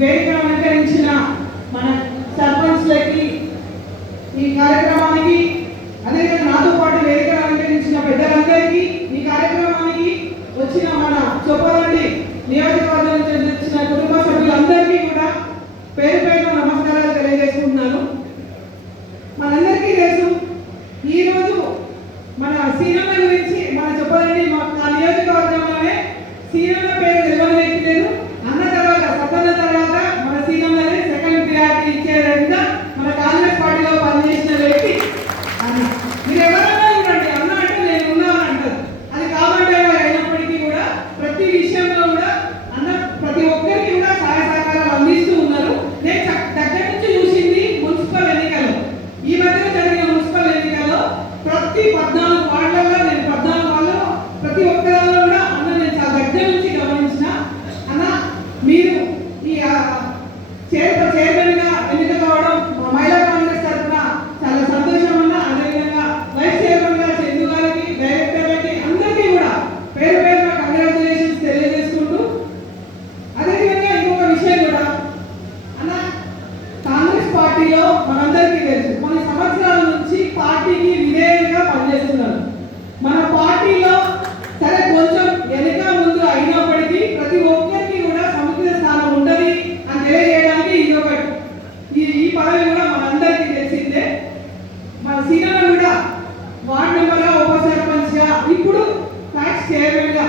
వేదిక అలంకరించిన మన సర్పంచ్లకి, ఈ కార్యక్రమానికి, అదేవిధంగా నాతో పాటు వేదిక అలంకరించిన పెద్దలందరికీ, ఈ కార్యక్రమానికి వచ్చిన మన చొప్పదండి నియోజకవర్గం నుంచి వచ్చిన కుటుంబ సభ్యులందరికీ కూడా పేరు పేరు నమస్కారాలు తెలియజేసుకుంటున్నాను. మనందరికీ తెలుసు, ఈరోజు మన సీనన్న గురించి మన చొప్పదండి మా నియోజకవర్గంలోనే సీనన్న పేరు తెలియని వ్యక్తి లేదు. అన్న తర్వాత సత్తన్న తర్వాత మన సీనన్ననే సెకండ్ ప్రియారిటీ ఇచ్చే విధంగా మన కాంగ్రెస్ పార్టీలో పనిచేసిన వ్యక్తి అన్న. మీరు ఎవరైనా చూడండి, అన్న అంటే నేను ఉన్నాను అంటారు. అది కాబట్టి అయినప్పటికీ కూడా ప్రతి విషయంలో కూడా అన్న ప్రతి ఒక్కరికి కూడా సహాయ సహకారాలు అందిస్తూ ఉన్నారు. నేను దగ్గర నుంచి చూసింది మున్సిపల్ ఎన్నికలు, ఈ మధ్య జరిగిన మున్సిపల్ ఎన్నికల్లో ప్రతి 14 వార్డులలో నేను 14 వార్డులో ప్రతి ఒక్కరిలో కూడా అన్న నేను చాలా దగ్గర నుంచి గమనించిన. అన్న మీరు ఈ చైర్మన్ గా ఎన్నిక కావడం మా మహిళా కాంగ్రెస్ తరఫున చాలా సంతోషం అన్న. అదేవిధంగా వైస్ చైర్మన్ గా చందు గారికి, డైరెక్టర్లకి అందరికీ కూడా పేరు పేరున కంగ్రాచులేషన్స్ తెలియజేసుకుంటూ, అదేవిధంగా ఇంకొక విషయం కూడా అన్న, కాంగ్రెస్ పార్టీలో మనందరికీ తెలుసు కొన్ని సంవత్సరాల నుంచి పార్టీకి విధేయంగా పనిచేస్తున్నారు. మన పార్టీలో సరే కొంచెం వెనుక ముందు అయినప్పటికీ ప్రతి ఒక్కరికి కూడా సముచిత స్థానం ఉండదు అని తెలియజేయడానికి ఇంకొకటి ఈ పదవి కూడా మనందరికీ తెలిసిందే. మన సీనియర్ కూడా వార్డు మెంబర్గా, ఉప సర్పంచ్గా, ఇప్పుడు ఫ్యాక్స్ చైర్మన్గా